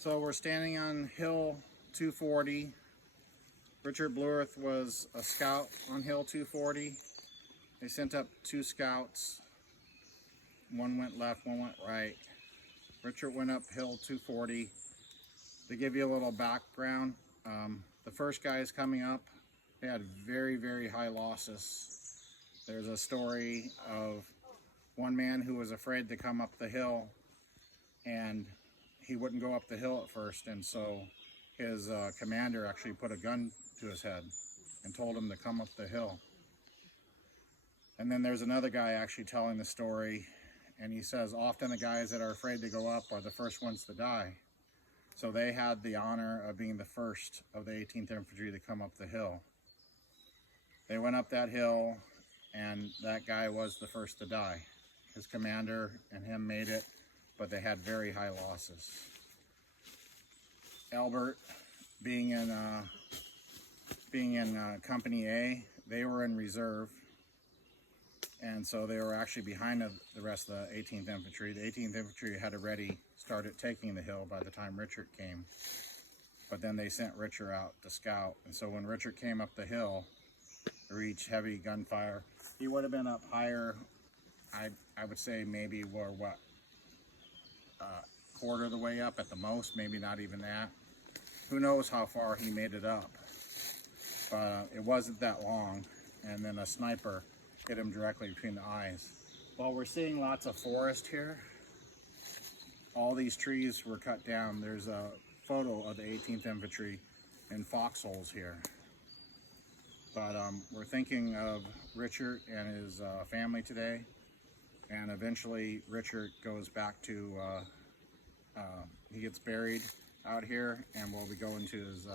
So we're standing on Hill 240. Richard Blueearth was a scout on Hill 240. They sent up 2 scouts. One went left, one went right. Richard went up Hill 240. To give you a little background, the first guys coming up, they had very, very high losses. There's a story of one man who was afraid to come up the hill, and he wouldn't go up the hill at first, and so his commander actually put a gun to his head and told him to come up the hill. And then there's another guy actually telling the story, and he says often the guys that are afraid to go up are the first ones to die. So they had the honor of being the first of the 18th Infantry to come up the hill. They went up that hill, and that guy was the first to die. His commander and him made it, but they had very high losses. Albert, being in Company A, they were in reserve, and so they were actually behind the rest of the 18th Infantry. The 18th Infantry had already started taking the hill by the time Richard came, but then they sent Richard out to scout. And so when Richard came up the hill to reach heavy gunfire, he would have been up higher. I would say maybe we're quarter of the way up at the most, maybe not even that. Who knows how far he made it up, but it wasn't that long. And then a sniper hit him directly between the eyes. Well, we're seeing lots of forest here. All these trees were cut down. There's a photo of the 18th Infantry in foxholes here. But we're thinking of Richard and his family today, and eventually Richard goes back to, he gets buried out here, and we'll be going to his